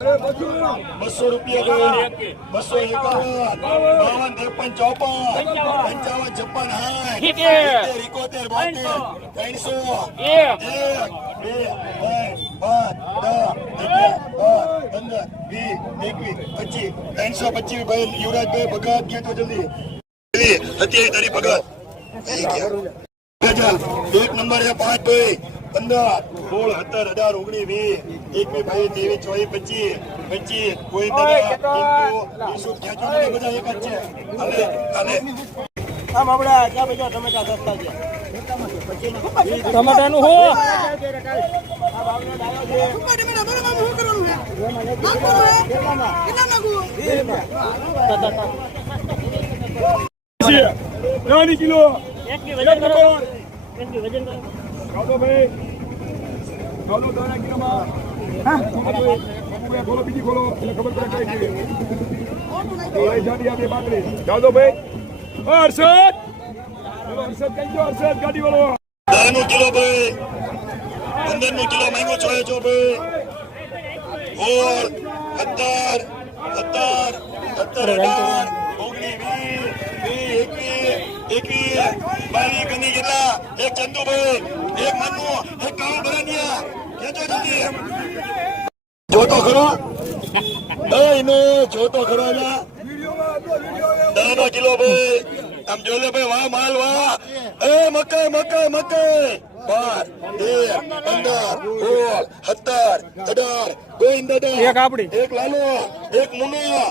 200 રૂપિયા 251 52 53 54 55 56 57 ભાઈ યુવરાજભાઈ ભગત ક્યાં તો જલ્દી અત્યારે તારી ભગત એક નંબર છે 5 ભાઈ 15 16 17 18 19 20 21 22 23 24 25 કોઈ બધા એક જ છે હાલે આ બાબડા ક્યાં બેજા ટમેટા સસ્તા છે ટમાટાનું હો નાની કિલો એક વજન કરો વજન કરો ચાલો ભાઈ ચાલો દાણા કિલોમાં ખોલો બીજી ખોલો એટલે ખબર પડે કઈ છે જાડી આપે બાકરી ચાલો ભાઈ હર્ષદ કઈ જો હર્ષદ ગાડી વાળો 10 નો કિલો ભાઈ 15 નો કિલો માંગો છો ભાઈ 22 ગની કેટલા એક ચંદુભાઈ એક મનુ એક કાળો ભરાનિયા કેતો જલ્દી જોતો ખરો નો જોતો ખરો ના 10 નો કિલો ભાઈ આમ જો લે ભાઈ વાહ માલ વાહ મકાઈ 12 13 15 16 17 18 ગોવિંદ દાદા એક આપડી એક લાલો એક મુનો